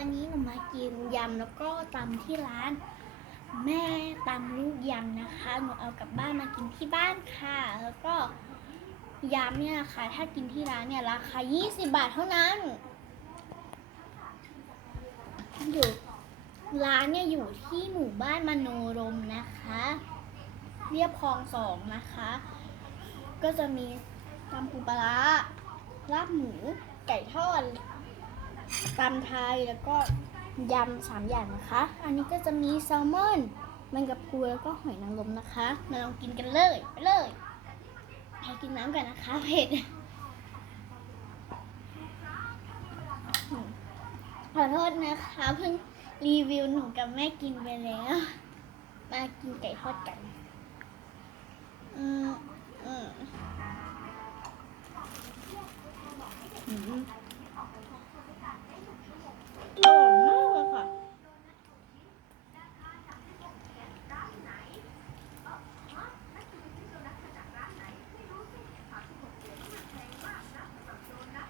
วันนี้หนูมากินยำแล้วก็ตำที่ร้าน แม่ตำลูกยำนะคะหนูเอากลับบ้านมากินที่บ้านค่ะ แล้วก็ยำเนี่ยนะคะถ้ากินที่ร้านเนี่ยราคา 20 บาทเท่านั้น อยู่ร้านเนี่ยอยู่ที่หมู่บ้านมโนรมนะคะ เรียบคลองสองนะคะ ก็จะมีตำปูปลาร้าลาบหมูไก่ทอด ตำไทยแล้วก็ยำสามอย่างนะคะ อันนี้ก็จะมีแซลมอนแมงกะพรุนแล้วก็หอยนางรมนะคะ มาลองกินกันเลยไปเลยให้กินน้ำกันนะคะเผ็ดขอโทษนะคะเพิ่งรีวิวหนูกับแม่กินไปแล้ว มากินไก่ทอดกัน อืมอืมอืมอร่อยมากเลยค่ะ อืม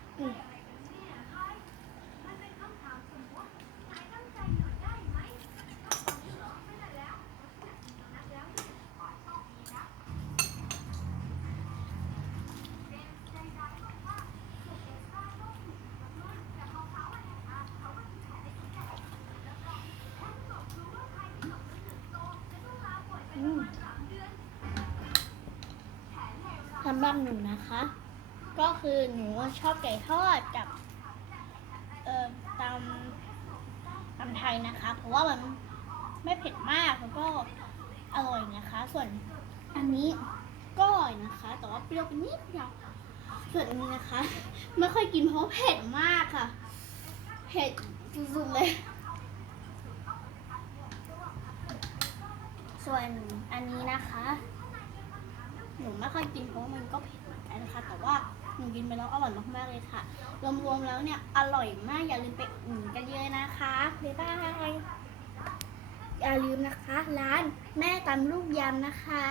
อืม สำหรับหนูนะคะ ก็คือหนูชอบไก่ทอดกับเอ่อตำตำไทยนะคะ เพราะว่ามันไม่เผ็ดมากแล้วก็อร่อยนะคะ ส่วนอันนี้ก็อร่อยนะคะ แต่ว่าเปรี้ยวไปนิดเดียวส่วนอันนี้นะคะ ไม่ค่อยกินเพราะเผ็ดมากค่ะ เผ็ดสุดๆเลย ส่วนอันนี้นะคะ หนูไม่ค่อยกินเพราะว่ามันก็เผ็ดเหมือนกันนะคะแต่ว่า กินไปแล้วอร่อยมากๆเลยค่ะ รวมๆแล้วเนี่ยอร่อยมากอย่าลืมไปอุ่นกันเยอะนะคะบ๊ายบายอย่าลืมนะคะ ร้านแม่ตำลูกยำนะคะ